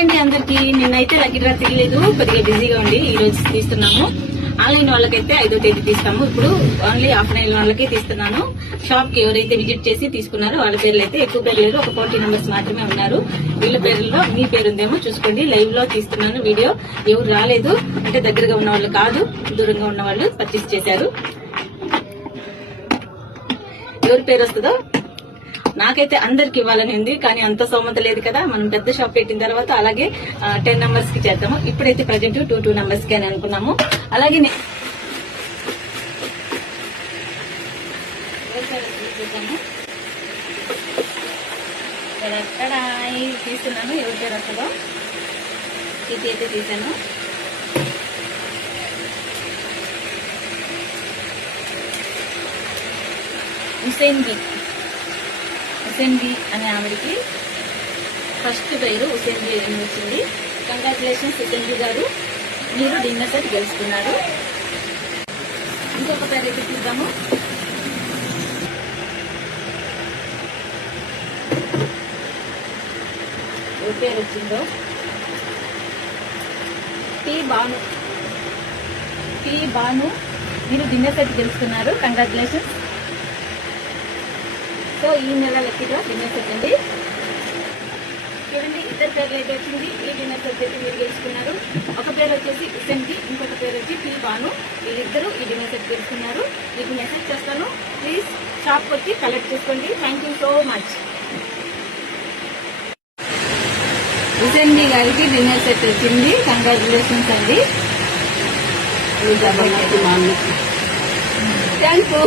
అండి అందరికి. నిన్నైతే లక్కీ డ్రా తీయలేదు, కొద్దిగా బిజీగా ఉండి ఈ రోజు తీస్తున్నాము. ఆన్లైన్ వాళ్ళకైతే 5వ తేదీ తీస్తాము. ఇప్పుడు ఓన్లీ ఆఫ్లైన్ వాళ్ళకే తీస్తున్నాను. షాప్ కి ఎవరైతే విజిట్ చేసి తీసుకున్నారో వాళ్ళ పేర్లు అయితే ఎక్కువ పేరు లేదు, ఒక 40 నంబర్స్ మాత్రమే ఉన్నారు. వీళ్ళ పేర్లలో మీ పేరు ఉందేమో చూసుకోండి. లైవ్ లో తీస్తున్నాను వీడియో. ఎవరు రాలేదు అంటే దగ్గరగా ఉన్న వాళ్ళు కాదు, దూరంగా ఉన్న వాళ్ళు పర్చేస్ చేశారు. ఎవరి పేరు వస్తుందో నాకైతే అందరికి ఇవ్వాలని ఉంది, కానీ అంత సోమత లేదు కదా. మనం పెద్ద షాప్ పెట్టిన తర్వాత అలాగే 10 నంబర్స్ కి చేద్దాము. ఇప్పుడైతే ప్రజెంట్ 2 నంబర్స్ కి అని అనుకున్నాము. అలాగే ఎక్కడ తీస్తున్నాను, ఎవరి పేరు వస్తుందో చీటీ అయితే తీసాను. హుసేన్ బి అనే ఆవిడకి ఫస్ట్ పేరు హుసేన్ బి అని వచ్చింది. కంగ్రాచులేషన్స్ హుసేన్ బి గారు, మీరు డిన్నర్ సెట్ గెలుచుకున్నారు. ఇంకొక పేరు అయితే చూద్దాము. ఏ పేరు వచ్చిందో, టీ బాను, మీరు డిన్నర్ సెట్ గెలుచుకున్నారు. కంగ్రాచులేషన్స్. సో ఈ నెల లక్కీగా డిన్నర్ సెట్ అండి. చూడండి, ఇద్దరు పేర్లు అయితే వచ్చింది. ఈ డిన్నర్ సెట్ అయితే మీరు గెలుచుకున్నారు. ఒక పేరు వచ్చేసి హుసేన్కి, ఇంకొక పేరు వచ్చి టీ బాను. వీళ్ళిద్దరూ ఈ డిన్నర్ సెట్ గెలుచుకున్నారు. మీకు మెసేజ్ చేస్తాను, ప్లీజ్ షాప్కి వచ్చి కలెక్ట్ చేసుకోండి. Thank you so much. Hussain B గారికి డిన్నర్ సెట్ వచ్చింది. కంగ్రాచులేషన్స్ అండి. Thank you.